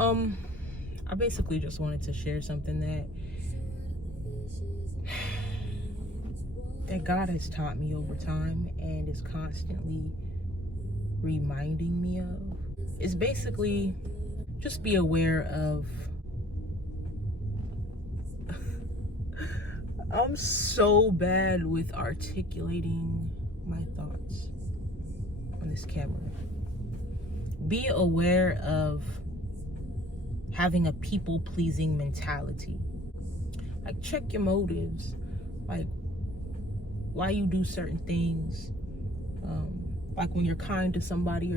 Um, I basically just wanted to share something that God has taught me over time and is constantly reminding me of. It's basically just be aware of I'm so bad with articulating my thoughts on this camera. Be aware of having a people-pleasing mentality. Like, check your motives. Like, why you do certain things. Like when you're kind to somebody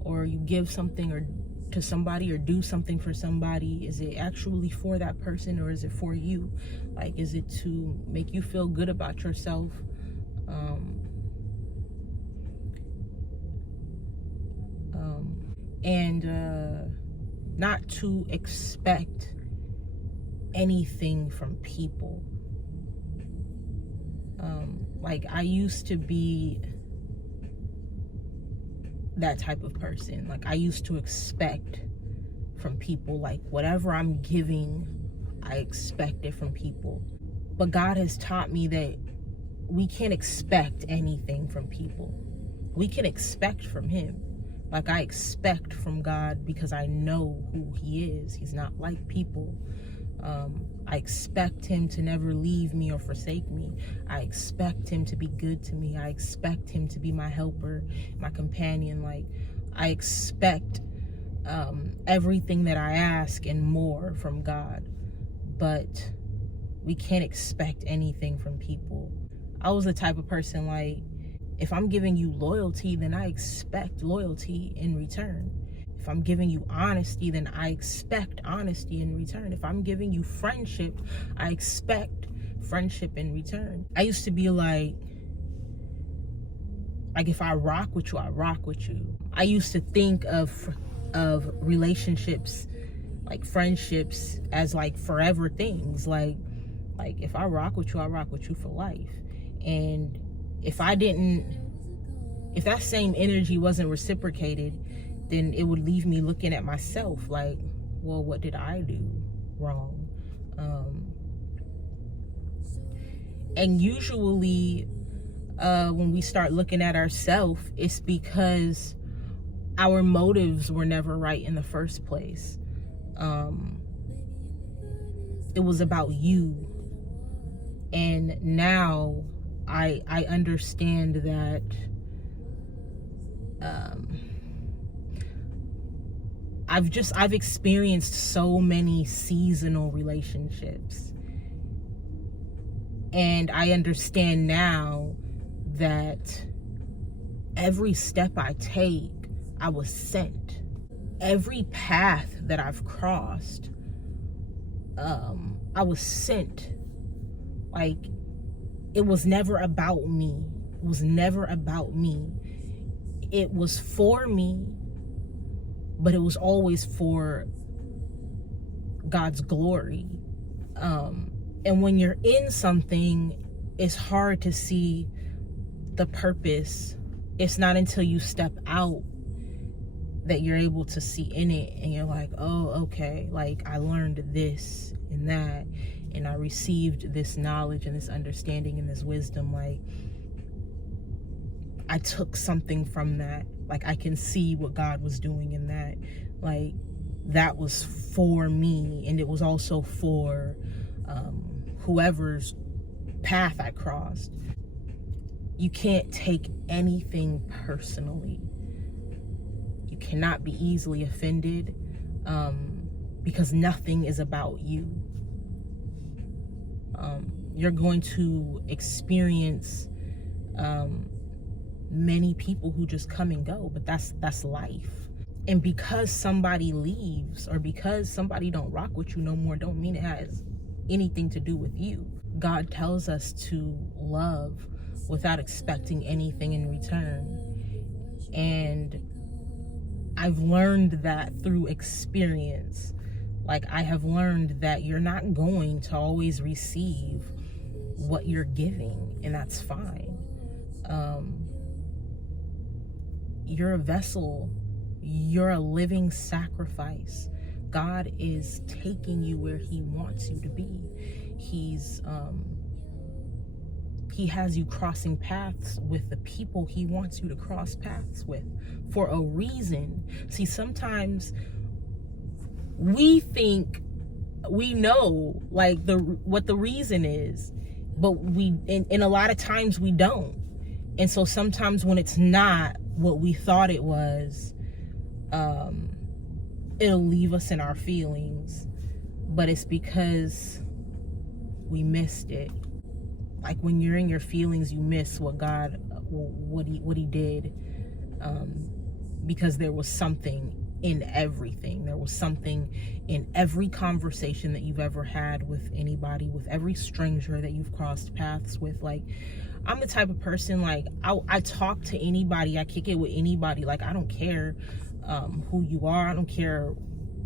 or you give something or to somebody or do something for somebody, is it actually for that person or is it for you? Like, is it to make you feel good about yourself? And not to expect anything from people. Like, I used to be that type of person. Like, I used to expect from people, like, whatever I'm giving, I expect it from people. But God has taught me that we can't expect anything from people. We can expect from Him. Like, I expect from God because I know who He is. He's not like people. I expect Him to never leave me or forsake me. I expect Him to be good to me. I expect Him to be my helper, my companion. Like, I expect everything that I ask and more from God. But we can't expect anything from people. I was the type of person, like, if I'm giving you loyalty, then I expect loyalty in return. If I'm giving you honesty, then I expect honesty in return. If I'm giving you friendship, I expect friendship in return. I used to be like if I rock with you, I rock with you. I used to think of relationships, like friendships, as like forever things. Like if I rock with you, I rock with you for life. And if that same energy wasn't reciprocated, then it would leave me looking at myself like, well, what did I do wrong? And usually when we start looking at ourselves, it's because our motives were never right in the first place. It was about you. And now I understand that I've experienced so many seasonal relationships, and I understand now that every step I take, I was sent. Every path that I've crossed, I was sent. Like, it was never about me. It was never about me. It was for me, but it was always for God's glory. And when you're in something, it's hard to see the purpose. It's not until you step out that you're able to see in it, and you're like, oh, okay, like, I learned this and that, and I received this knowledge and this understanding and this wisdom. Like, I took something from that. Like, I can see what God was doing in that. Like, that was for me, and it was also for whoever's path I crossed. You can't take anything personally. You cannot be easily offended, because nothing is about you. You're going to experience many people who just come and go, but that's life. And because somebody leaves or because somebody don't rock with you no more, don't mean it has anything to do with you. God tells us to love without expecting anything in return. And I've learned that through experience. Like, I have learned that you're not going to always receive what you're giving, and that's fine. You're a vessel You're a living sacrifice. God is taking you where he wants you to be. He has you crossing paths with the people he wants you to cross paths with for a reason. See, sometimes we think we know like what the reason is, but and a lot of times we don't. And so sometimes when it's not what we thought it was, it'll leave us in our feelings, but it's because we missed it. Like when you're in your feelings, you miss what he did, because there was something in everything. There was something in every conversation that you've ever had with anybody, with every stranger that you've crossed paths with. Like, I'm the type of person, like, I talk to anybody, I kick it with anybody. Like, I don't care who you are, I don't care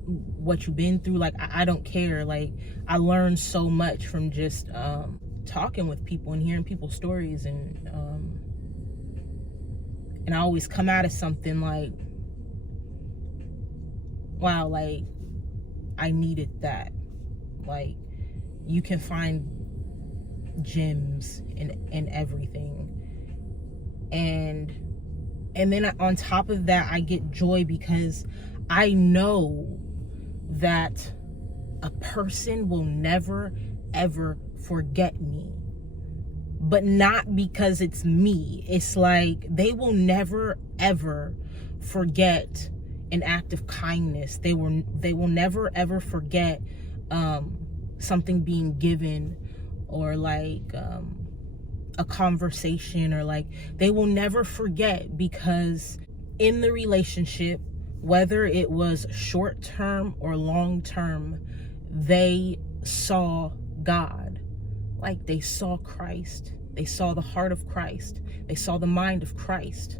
what you've been through. Like, I don't care. Like, I learned so much from just talking with people and hearing people's stories, and I always come out of something like, wow, like, I needed that. Like, you can find gems in everything, and then on top of that, I get joy because I know that a person will never ever forget me. But not because it's me. It's like they will never ever forget an act of kindness. They will never ever forget something being given, or like a conversation, or like they will never forget, because in the relationship, whether it was short term or long term, they saw God. Like, they saw Christ. They saw the heart of Christ. They saw the mind of Christ.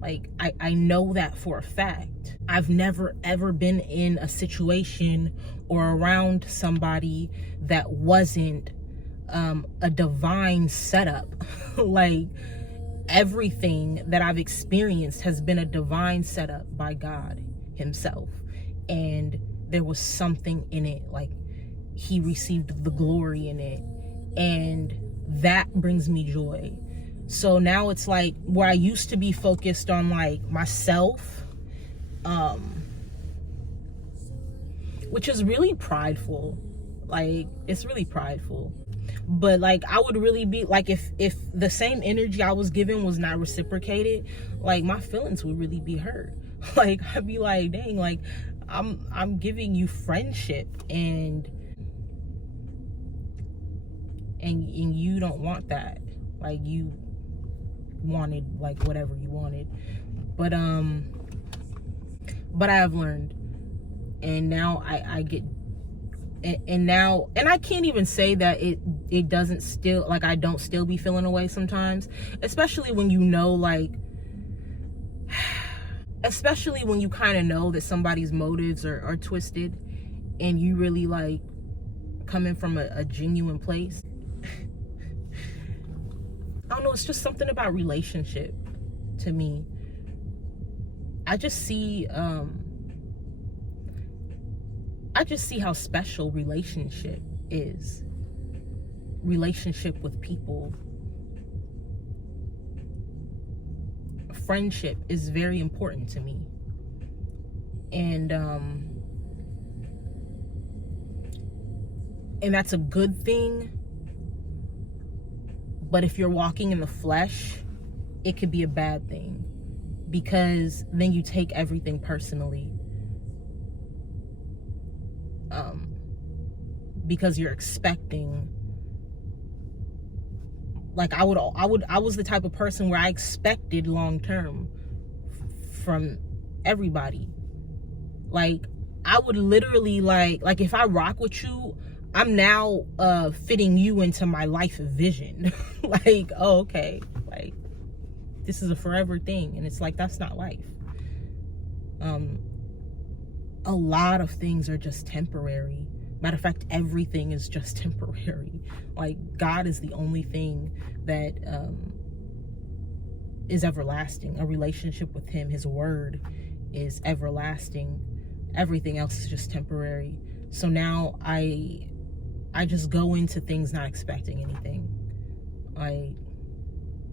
Like, I know that for a fact. I've never ever been in a situation or around somebody that wasn't a divine setup. Like, everything that I've experienced has been a divine setup by God himself. And there was something in it. Like, he received the glory in it. And that brings me joy. So now it's like, where I used to be focused on like myself, which is really prideful. Like, it's really prideful. But like, I would really be like, if the same energy I was given was not reciprocated, like, my feelings would really be hurt. Like, I'd be like, dang, like, I'm giving you friendship, and you don't want that. Like, you wanted like whatever you wanted. But I have learned, and now I get, and I can't even say that it doesn't still, like, I don't still be feeling away sometimes, especially when you know, like, especially when you kind of know that somebody's motives are twisted, and you really like coming from a genuine place. I don't know, it's just something about relationship to me. I just see how special relationship is. Relationship with people. Friendship is very important to me. And that's a good thing. But if you're walking in the flesh, it could be a bad thing, because then you take everything personally. Because you're expecting, like, I was the type of person where I expected long term from everybody. Like, I would literally like if I rock with you, I'm now fitting you into my life vision. Like, oh, okay, like, this is a forever thing. And it's like, that's not life. A lot of things are just temporary. Matter of fact, everything is just temporary. Like, God is the only thing that is everlasting. A relationship with him, his word is everlasting. Everything else is just temporary. So now I just go into things not expecting anything.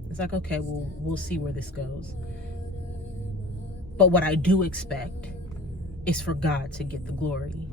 It's like, okay, well, we'll see where this goes. But what I do expect is for God to get the glory.